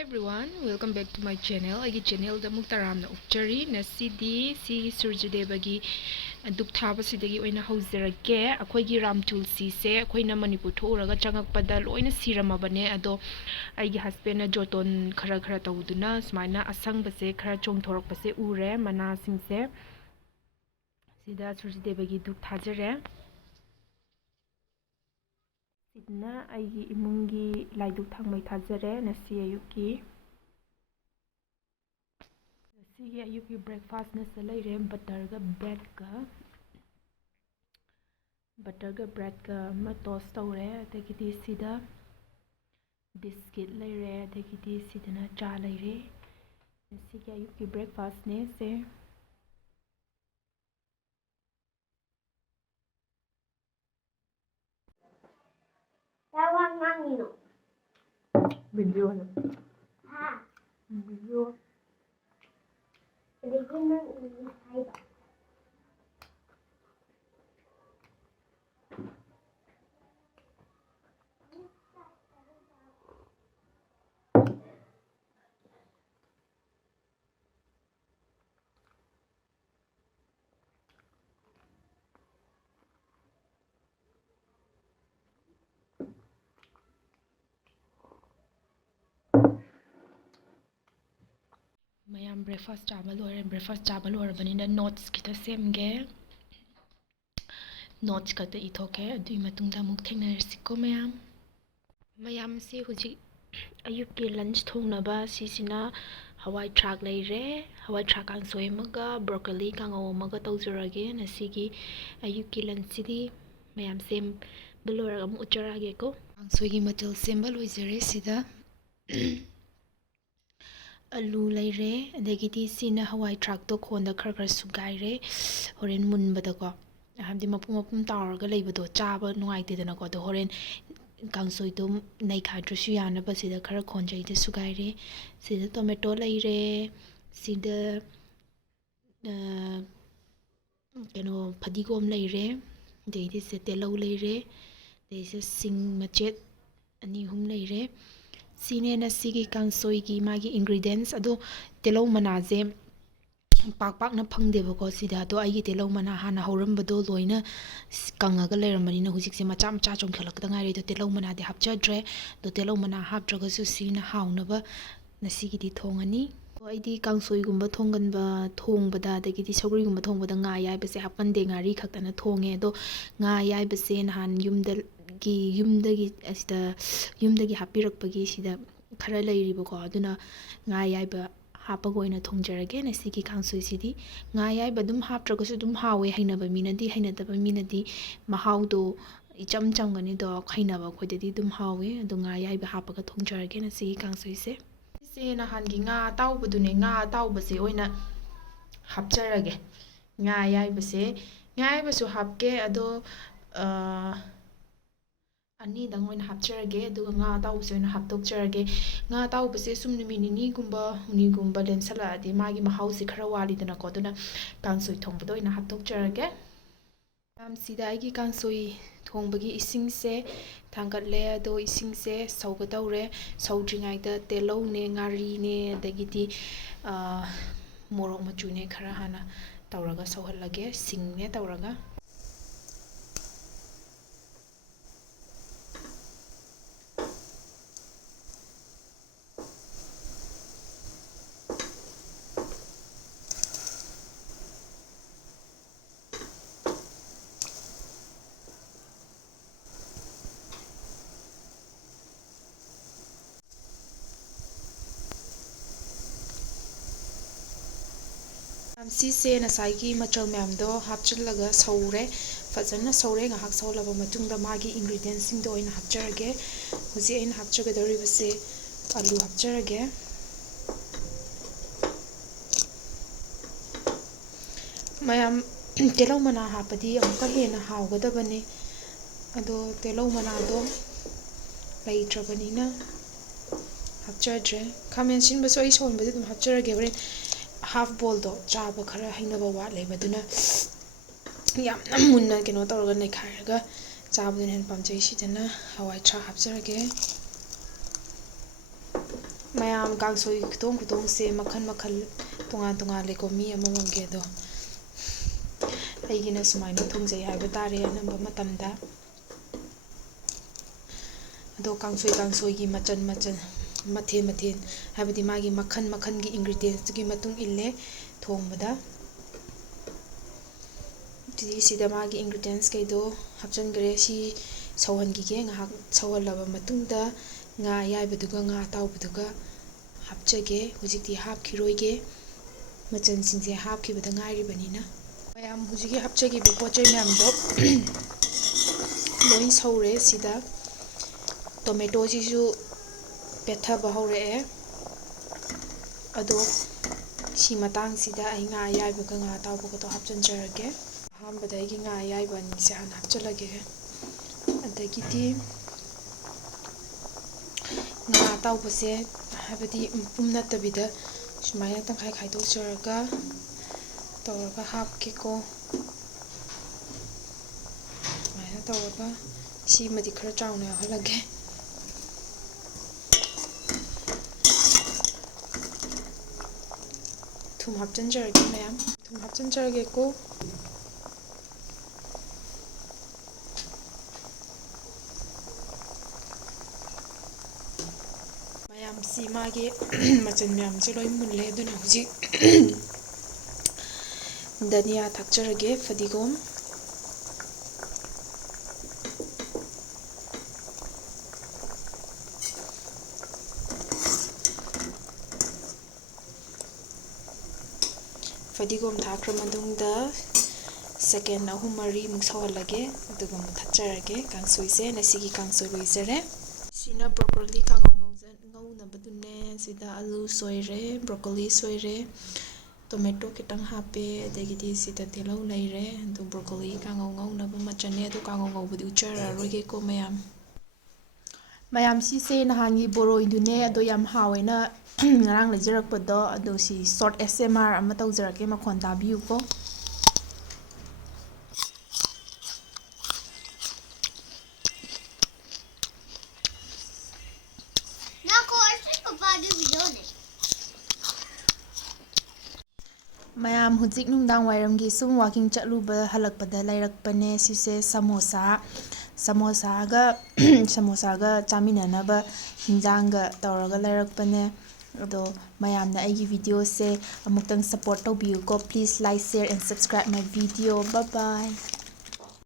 Hi everyone, welcome back to my channel. Agi channel da muk taramna upchari na sidi si surjadebagi duk thaba sidagi oina hauzarage akhoi ram tulsi se akhoi na manipur thoraga changakpada loina siramabane ado aigi husband na joton khara tawduna smaina asang base khara chongthorak base ure mana singse sida surjadebagi duk thajare sidna aigi imungi laiduk thangmai thajare na si ayuki सिगे अयुकी breakfast ने सलैरे butter का bread का म toast तौरे अदगिदी सिदा biscuit लैरे अदगिदी सिदना चा लैरे सिगे अयुकी ब्रेकफास्ट ने से वीडियो है हां वीडियो लेकिन मैं खाएगा मैम ब्रेकफास्ट चाबा लोरबनिना नोट्स किता सेमगे नोट्स कत इथोके अदुई मतुंगदा मुक थेंगनरसिको मैम से हुजी अयुक के लंच थोंगनबा सिसिना हवाई ट्राक लैरे हवाई ट्राक कांसोय मगा ब्रोकली कांगो मगा तौजरगे नसिगी अयुक के लंच सिदी मैम सेम बलोरगा मु उचरागे को कांसोयगी मटल सेम्बल होइजरे सिदा आलू लैरे अदगिदी सिना हवाई ट्राक तो खोंदा खर सुगाइरे होरेन मुनबदको हामदि मपुम तावरगा लैबदो चाबा नुगाइतेदनको दो होरेन कांसोय तो नैखाद्रसु यानबा सिदा खर खोंजैदे सुगाइरे सिदा टोमेटो लैरे सिदा केनो फदिगोम लैरे देइदि से तेलौ लैरे देइसे सिंग मचेत अनि हुम लैरे सीने न सिगी कांसोय की मागी इंग्रेडिएंट्स अदो तेलौ मनाजे पाक न फंगदेबको सिदा तो आगी तेलौ मना हाना हौरमबदो लोइना कंगागा लेरमनिना हुजिकसे मचा मचा चोंखलकदा गाइरे तो तेलौ मना दे हापचद्रे तो तेलौ मना हापद्रगसु सीना हाउनबा नसिगिदि थोंगनी आइदी कांसोय गुंबा थोंगनबा थोंगबदा दगिदि सौगरी गुंबा थोंगबदा nga याइबसे हापनदे ngari खक्तना थोंगे दो nga याइबसे नहान yumdagi hapirakpagi sida khara lairibako aduna nga yaiba hapago ina thongjarage na sigi kangsoi sidi nga yaiba dum haptragasu dum hawe hainaba minadi hainadaba minadi mahaudo icham chamgani do khainaba khoidadi dum hawe adu nga yaiba hapaga thongjarage na sigi kangsoi se na hangi nga tawbudune nga tawbase oina hapjarage nga yaibasu hapke ado अनि दंग ओइन हापचरगे दुगा nga ताउसे ओइन हापतोकचरगे nga ताउबसे सुम निमिनि गुंबा हुनि गुंबा लेनसला आदि मागी महाउसे खरा वालिदना को दुना कांसोय थोंबदो ओइन हापतोकचरगे नाम सिदाइगी कांसोय थोंबगी इसिंगसे थांगतले दो इसिंगसे सौगदौरे सौद्रिङाइदा तेलौ ने ngari ने दगिति मोरok मचुने खरा हाना तौरगा सौहलगे सिंगने तौरगा सिसे नसाइगी मचल मैमदो हापचलगा सौरे फजना सौरे ngahak सौलबा मतुंगदा मागी इंग्रेडिएंट्स सिंगदो ओइन हापचरगे हुजि ओइन हापचगदरिबसे आलू हापचरगे मैम तेलौ मना हापदी अमुका हेना हावगदबने अदो तेलौ मनादो लैट्रबनिना हापचद्रे खामेन सिनबसो ओइ सोनबदि दुम हापचरगे होरेन हाफ बोल दो चाबा खरा हैनबा वाले बदुना यामना मुन्ना केनो तौरगा नैखारगा चाबदुन हेन पामजै सिदना हवाई ट्राक हापचरगे ꯃꯌꯥꯝ ꯀꯥꯡꯁꯣꯏ ꯈꯨꯊꯣꯡꯁꯦ ꯃꯈꯜ ꯃꯈꯜ ꯇꯣꯉꯥꯜꯂꯦꯀꯣ ꯃꯤ ꯑꯃꯃꯝꯒꯤ ꯑꯗꯣ ꯑꯩꯒꯤꯅ ꯁꯨꯃꯥꯏꯅ ꯊꯣꯡꯖꯩ ꯍꯥꯏꯕ ꯇꯥꯔꯦ ꯑꯅꯝꯕ ꯃꯇꯝꯗ ꯑꯗꯣ ꯀꯥꯡꯁꯣꯏꯒꯤ ꯃꯊꯦꯜ ꯍꯥꯏꯕꯗꯤ ꯃꯥꯒꯤ ꯃꯈꯜꯒꯤ ꯏꯟꯒ꯭ꯔꯤꯗꯤꯌꯦꯟꯁꯇꯨꯒꯤ ꯃꯇꯨꯡ ꯏꯜꯂꯦ ꯊꯣꯡꯕꯗ ꯁꯤꯗ ꯃꯥꯒꯤ ꯏꯟꯒ꯭ꯔꯤꯗꯤꯌꯦꯟꯁ ꯀꯩꯗꯣ ꯍꯥꯞꯆꯤꯟꯈ꯭ꯔꯦ ꯁꯤ ꯁꯧꯍꯟꯈꯤꯒꯦ ꯉꯥꯏꯍꯥꯛ ꯁꯧꯍꯜꯂꯕ ꯃꯇꯨꯡꯗ ꯉꯥ ꯑꯌꯥꯏꯕꯗꯨꯒ ꯉꯥ ꯑꯇꯥꯎꯕꯗꯨꯒ ꯍꯥꯞꯆꯒꯦ ꯍꯧꯖꯤꯛꯇꯤ ꯍꯥꯞꯈꯤꯔꯣꯏꯒꯦ ꯃꯆꯜꯁꯤꯡꯁꯦ ꯍꯥꯞꯈꯤꯕꯗ ꯉꯥꯏꯔꯤꯕꯅꯤꯅ ꯃꯌꯥꯝ ꯍꯧꯖꯤꯛꯀꯤ ꯍꯥꯞꯆꯈꯤꯕ ꯄꯣꯠ ꯆꯩ ꯃꯌꯥꯝꯗꯣ ꯂꯣꯏ ꯁꯧꯔꯦ ꯁꯤꯗ ꯇꯣꯃꯦꯇꯣꯁꯤꯁꯨ ꯄꯦꯠꯊꯕ ꯍꯧꯔꯛꯑꯦ ꯑꯗꯣ ꯁꯤ ꯃꯇꯥꯡꯁꯤꯗ ꯑꯩ ꯉꯥ ꯑꯌꯥꯏꯕꯒ ꯉꯥ ꯑꯇꯥꯎꯕꯒꯗꯣ ꯍꯥꯞꯆꯤꯟꯖꯔꯒꯦ ꯑꯍꯥꯟꯕꯗ ꯑꯩꯒꯤ ꯉꯥ ꯑꯌꯥꯏꯕ ꯑꯅꯤꯁꯦ ꯍꯥꯟꯅ ꯍꯥꯞꯆꯤꯜꯂꯒꯦ ꯑꯗꯒꯤꯗꯤ ꯉꯥ ꯑꯇꯥꯎꯕꯁꯦ ꯍꯥꯏꯕꯗꯤ ꯃꯄꯨꯝ ꯅꯠꯇꯕꯤꯗ ꯁꯨꯃꯥꯏꯅ ꯇꯪꯈꯥꯏ ꯈꯥꯏꯗꯣꯛꯆꯔꯒ ꯇꯧꯔꯒ ꯍꯥꯞꯀꯦꯀꯣ ꯁꯨꯃꯥꯏꯅ ꯇꯧꯔꯒ ꯁꯤꯃꯗꯤ ꯈꯔ ꯆꯥꯎꯅ ꯌꯥꯎꯍꯜꯂꯒꯦ ꯊꯨꯝ ꯍꯥꯞꯆꯤꯟꯖꯔꯒꯦ ꯃꯌꯥꯝ ꯊꯨꯝ ꯍꯥꯞꯆꯤꯟꯖꯔꯒꯦꯀꯣ ꯃꯌꯥꯝꯁꯤ ꯃꯥꯒꯤ ꯃꯆꯜ ꯃꯌꯥꯝꯁꯦ ꯂꯣꯏ ꯃꯨꯜꯂꯦ ꯑꯗꯨꯅ ꯍꯧꯖꯤꯛ ꯙꯅꯤꯌꯥ ꯊꯥꯛꯆꯔꯒꯦ ꯐꯗꯤꯒꯣꯝ ꯐꯗꯤꯒꯣꯝ ꯊꯥꯈ꯭ꯔ ꯃꯇꯨꯡꯗ ꯁꯦꯀꯦꯟ 3-4ꯃꯨꯛ ꯁꯧꯍꯜꯂꯒꯦ ꯑꯗꯨꯒ ꯃꯨꯠꯊꯠꯆꯔꯒꯦ ꯀꯥꯡꯁꯣꯏꯁꯦ ꯉꯁꯤꯒꯤ ꯀꯥꯡꯁꯣꯏ ꯂꯣꯏꯖꯔꯦ ꯁꯤꯅ ꯕ꯭ꯔꯣꯀꯣꯂꯤ ꯀꯥꯡꯉꯧ ꯉꯧꯅꯕꯗꯨꯅꯦ ꯁꯤꯗ ꯑꯂꯨ ꯁꯣꯏꯔꯦ ꯕ꯭ꯔꯣꯀꯣꯂꯤ ꯁꯣꯏꯔꯦ ꯇꯣꯃꯦꯇꯣ ꯈꯤꯇꯪ ꯍꯥꯞꯄꯦ ꯑꯗꯒꯤꯗꯤ ꯁꯤꯗ ꯇꯤꯜꯍꯧ ꯂꯩꯔꯦ ꯑꯗꯨ ꯕ꯭ꯔꯣꯀꯣꯂꯤ ꯀꯥꯡꯉꯧ ꯉꯧꯅꯕ ꯃꯆꯜꯅꯦ ꯑꯗꯨ ꯀꯥꯡꯉꯧ ꯉꯧꯕꯗꯤ ꯎꯠꯆꯔꯔꯣꯏꯒꯦꯀꯣ ꯃꯌꯥꯝ ꯁꯤꯁꯦ ꯅꯍꯥꯟꯒꯤ ꯕꯣꯔꯣꯏꯗꯨꯅꯦ ꯑꯗꯣ ꯌꯥꯝ ꯍꯥꯎꯋꯦꯅ ꯉꯔꯥꯡ ꯂꯩꯖꯔꯛꯄꯗꯣ ꯑꯗꯣ ꯁꯤ ꯁꯣꯔꯠ ASMR ꯑꯃ ꯇꯧꯖꯔꯛꯀꯦ ꯃꯈꯣꯟ ꯇꯥꯕꯤꯌꯨꯀꯣ ꯃꯌꯥꯝ ꯍꯧꯖꯤꯛ ꯅꯨꯡꯗꯥꯡ ꯋꯥꯏꯔꯝꯒꯤ ꯁꯨꯝ ꯋꯥꯀꯤꯡ ꯆꯠꯂꯨꯕ ꯍꯜꯂꯛꯄꯗ ꯂꯩꯔꯛꯄꯅꯦ ꯁꯤꯁꯦ ꯁꯃꯣꯁꯥꯒ ꯆꯥꯃꯤꯟꯅꯅꯕ ꯍꯤꯟꯖꯥꯡꯒ ꯇꯧꯔꯒ ꯂꯩꯔꯛꯄꯅꯦ ꯑꯗꯣ ꯃꯌꯥꯝꯅ ꯑꯩꯒꯤ ꯚꯤꯗꯤꯑꯣꯁꯦ ꯑꯃꯨꯛꯇꯪ ꯁꯞꯄꯣꯔꯠ ꯇꯧꯕꯤꯌꯨꯀꯣ ꯄ꯭ꯂꯤꯖ ꯂꯥꯏꯛ ꯁꯤꯌꯔ ꯑꯦꯟ ꯁꯕꯁꯀ꯭ꯔꯥꯏꯕ ꯃꯥꯏ ꯚꯤꯗꯤꯑꯣ ꯕꯥꯏ